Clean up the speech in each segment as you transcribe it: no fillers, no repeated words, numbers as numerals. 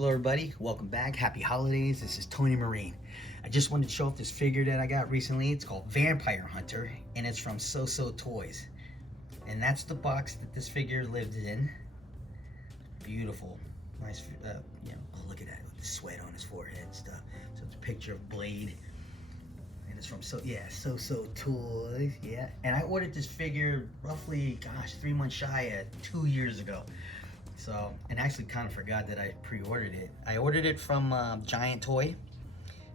Hello everybody, welcome back. Happy holidays. This is Tony Marine. I just wanted to show off this figure that I got recently. It's called Vampire Hunter and it's from SooSooToys. And that's the box that this figure lived in. Beautiful. Nice, oh look at that, with the sweat on his forehead and stuff. So it's a picture of Blade. And it's from SooSooToys, yeah. And I ordered this figure roughly, 3 months shy of 2 years ago. So, and I actually kind of forgot that I pre-ordered it. I ordered it from Giant Toy.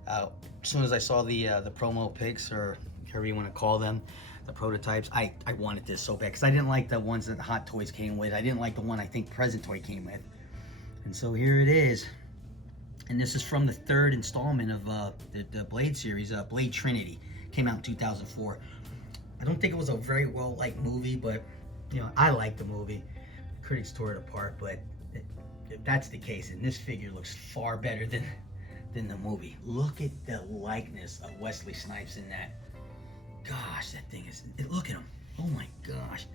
As soon as I saw the promo pics, or however you want to call them, the prototypes, I wanted this so bad because I didn't like the ones that Hot Toys came with. I didn't like the one I think Present Toy came with. And so here it is. And this is from the third installment of the Blade series, Blade Trinity. Came out in 2004. I don't think it was a very well-liked movie, but you know, I liked the movie. Critics tore it apart, but if that's the case, and this figure looks far better than the movie. Look at the likeness of Wesley Snipes in that. Gosh, that thing is, look at him. Oh my gosh.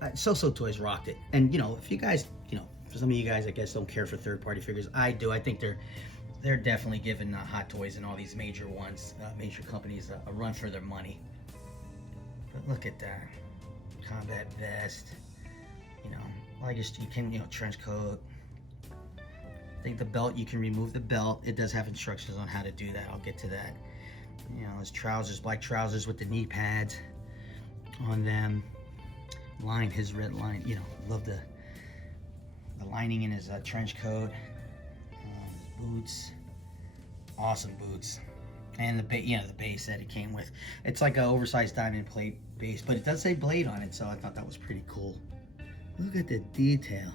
SooSooToys rocked it. And you know, if you guys, for some of you guys, I guess, don't care for third-party figures, I do. I think they're definitely giving Hot Toys and all these major ones, major companies, a run for their money. But look at that. Combat vest, I guess you can, trench coat. I think the belt, you can remove the belt. It does have instructions on how to do that. I'll get to that. His trousers, black trousers with the knee pads on them. His red line, love the lining in his trench coat. Boots, awesome boots. And the base that it came with. It's like an oversized diamond plate base, but it does say Blade on it, so I thought that was pretty cool. Look at the detail.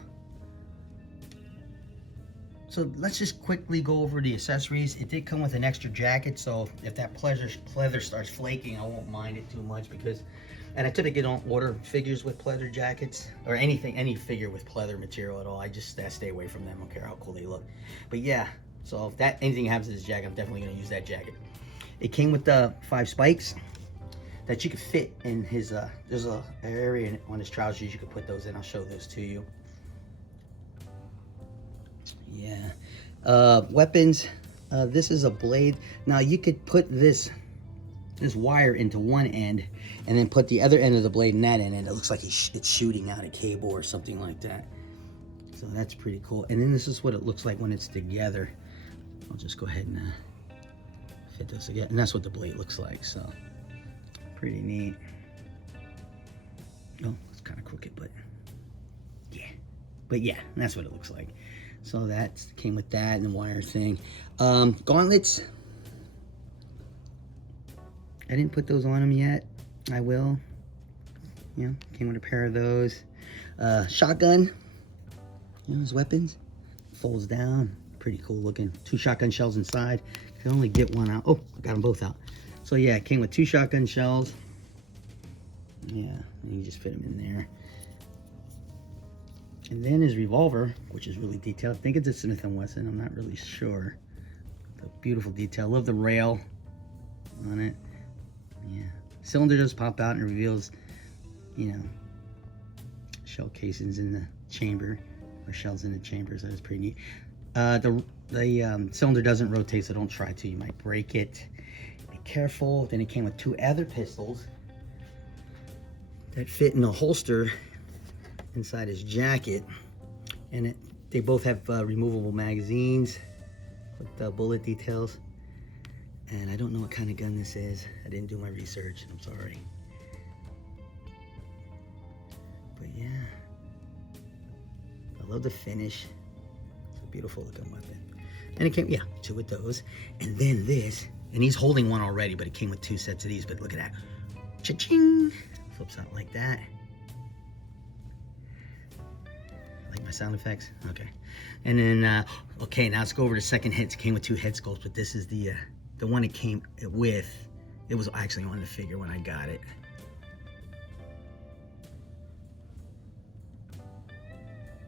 So let's just quickly go over the accessories. It did come with an extra jacket, so if that pleather starts flaking, I won't mind it too much and I typically don't order figures with pleather jackets, or any figure with pleather material at all. I just stay away from them. I don't care how cool they look. But yeah, so if anything happens to this jacket, I'm definitely gonna use that jacket. It came with 5 spikes that you could fit in his, there's an area on his trousers you could put those in. I'll show those to you. Yeah. Weapons, this is a blade. Now you could put this wire into one end and then put the other end of the blade in that end, and it looks like it's shooting out a cable or something like that. So that's pretty cool. And then this is what it looks like when it's together. I'll just go ahead and fit this again, and that's what the blade looks like. So pretty neat. Oh, it's kind of crooked, but yeah, that's what it looks like. So that came with that and the wire thing. Gauntlets, I didn't put those on him yet. I will. Came with a pair of those. Shotgun, his weapons, folds down, pretty cool looking. 2 shotgun shells inside. Can only get one out. Oh, I got them both out. So yeah, it came with 2 shotgun shells. Yeah, and you just fit them in there. And then his revolver, which is really detailed. I think it's a Smith & Wesson. I'm not really sure. The beautiful detail. Love the rail on it. Yeah. Cylinder does pop out and reveals, shell casings in the chamber, or shells in the chamber. So that's pretty neat. The cylinder doesn't rotate, so don't try to. You might break it. Be careful. Then it came with 2 other pistols that fit in a holster inside his jacket, and they both have removable magazines with bullet details. And I don't know what kind of gun this is. I didn't do my research. I'm sorry. But yeah, I love the finish. It's a beautiful looking weapon. And it came, 2 with those. And then this, and he's holding one already, but it came with 2 sets of these. But look at that. Cha-ching! Flips out like that. Like my sound effects? Okay. And then, okay, now let's go over to second hits. It came with 2 head sculpts, but this is the one it came with. It was actually on the figure when I got it.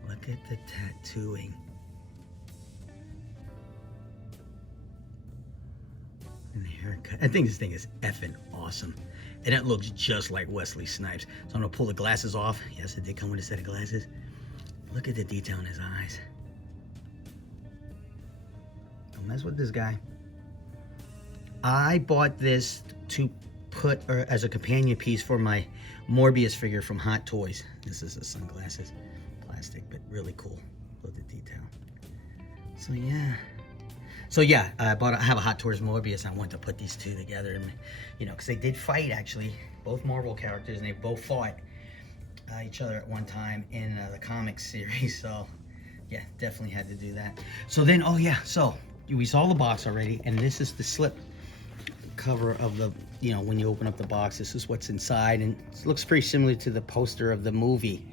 Look at the tattooing. And the haircut. I think this thing is effing awesome. And it looks just like Wesley Snipes. So I'm gonna pull the glasses off. Yes, it did come with a set of glasses. Look at the detail in his eyes. Don't mess with this guy. I bought this to put as a companion piece for my Morbius figure from Hot Toys. This is the sunglasses, plastic, but really cool. Look at the detail. So yeah, I have a Hot Toys Morbius. I wanted to put these two together, and you know, because they did fight actually, both Marvel characters, and they both fought each other at one time in the comics series. So yeah, definitely had to do that. So then, oh yeah, so we saw the box already, and this is the slip cover of the, you know, when you open up the box, this is what's inside, and it looks pretty similar to the poster of the movie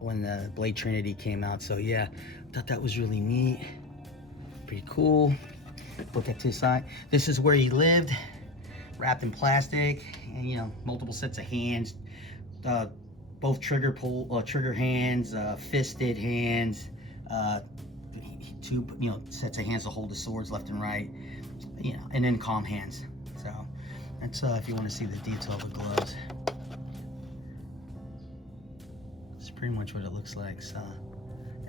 when the Blade Trinity came out. So yeah, thought that was really neat, pretty cool. Look at this side. This is where he lived, wrapped in plastic, and you know, multiple sets of hands, both trigger hands, fisted hands, two, you know, sets of hands to hold the swords left and right, you know, and then calm hands. So that's if you want to see the detail of the gloves. It's pretty much what it looks like. So,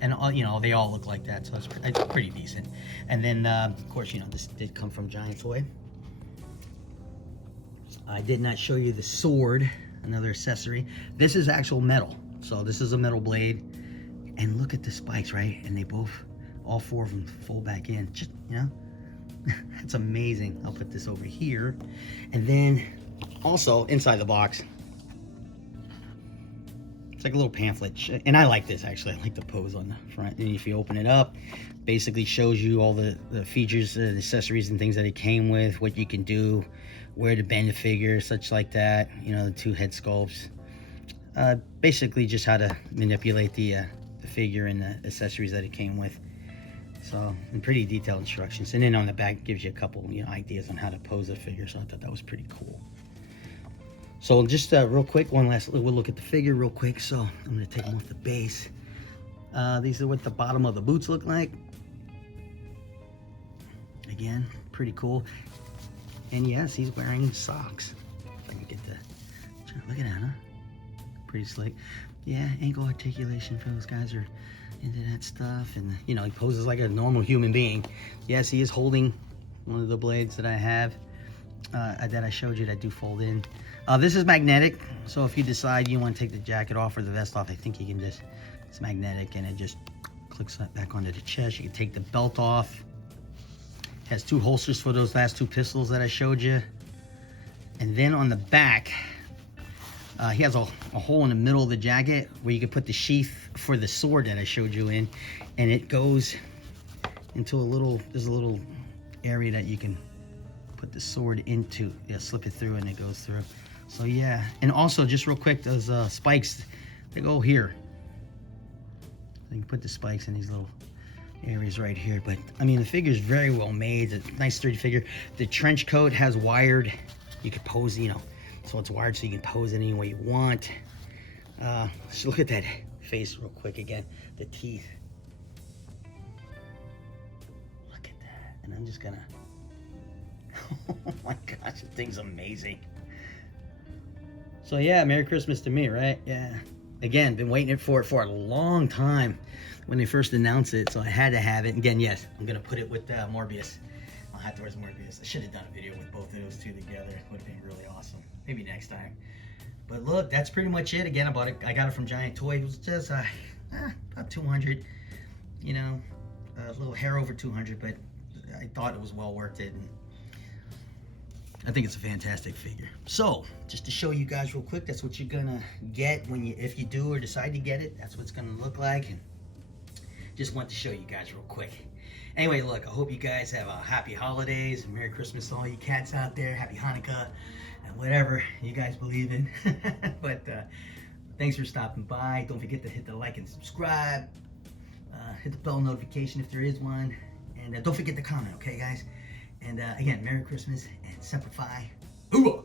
and you know, they all look like that, so it's pretty decent. And then of course, you know, this did come from Giant Toy. I did not show you the sword, another accessory. This is actual metal, so this is a metal blade, and look at the spikes, right? And they both, all four of them, fold back in. Just, you know, that's amazing. I'll put this over here. And then also inside the box, it's like a little pamphlet, and I like this actually. I like the pose on the front. And if you open it up, basically shows you all the features, the accessories and things that it came with, what you can do, where to bend the figure, such like that, you know, the two head sculpts, basically just how to manipulate the figure and the accessories that it came with. So, and pretty detailed instructions. And then on the back gives you a couple, you know, ideas on how to pose the figure. So I thought that was pretty cool. So just real quick, we'll look at the figure real quick. So I'm gonna take them off the base. These are what the bottom of the boots look like. Again, pretty cool. And yes, he's wearing socks. If I can get the, look at that, huh? Pretty slick. Yeah, ankle articulation for those guys are into that stuff. And you know, he poses like a normal human being. Yes, he is holding one of the blades that I have, that I showed you, that do fold in. This is magnetic, so if you decide you want to take the jacket off or the vest off, I think you can just, it's magnetic and it just clicks back onto the chest. You can take the belt off. Has two holsters for those last two pistols that I showed you. And then on the back, he has a hole in the middle of the jacket where you can put the sheath for the sword that I showed you in, and it goes into a little, there's a little area that you can put the sword into. Yeah, slip it through and it goes through. So yeah, and also just real quick, those spikes, they go here. So you can put the spikes in these little areas right here. But I mean, the figure is very well made. It's a nice sturdy figure. The trench coat has wired, you could pose, you know, so it's wired so you can pose it any way you want. So look at that face real quick again, the teeth. Look at that. And I'm just gonna, oh my gosh, the thing's amazing. So yeah, Merry Christmas to me, right? Yeah. Again, been waiting for it for a long time when they first announced it, so I had to have it. Again, yes, I'm gonna put it with Morbius. I'll have to wear Morbius. I should have done a video with both of those two together. It would have been really awesome. Maybe next time. But look, that's pretty much it. Again, I got it from Giant Toy. It was just about 200. You know, a little hair over 200, but I thought it was well worth it. And I think it's a fantastic figure. So, just to show you guys real quick, that's what you're gonna get when if you do or decide to get it. That's what it's gonna look like. And just want to show you guys real quick. Anyway, look, I hope you guys have a happy holidays and Merry Christmas to all you cats out there. Happy Hanukkah and whatever you guys believe in. But thanks for stopping by. Don't forget to hit the like and subscribe. Hit the bell notification if there is one. And don't forget to comment, okay, guys? And again, Merry Christmas and Semper Fi. Hoorah!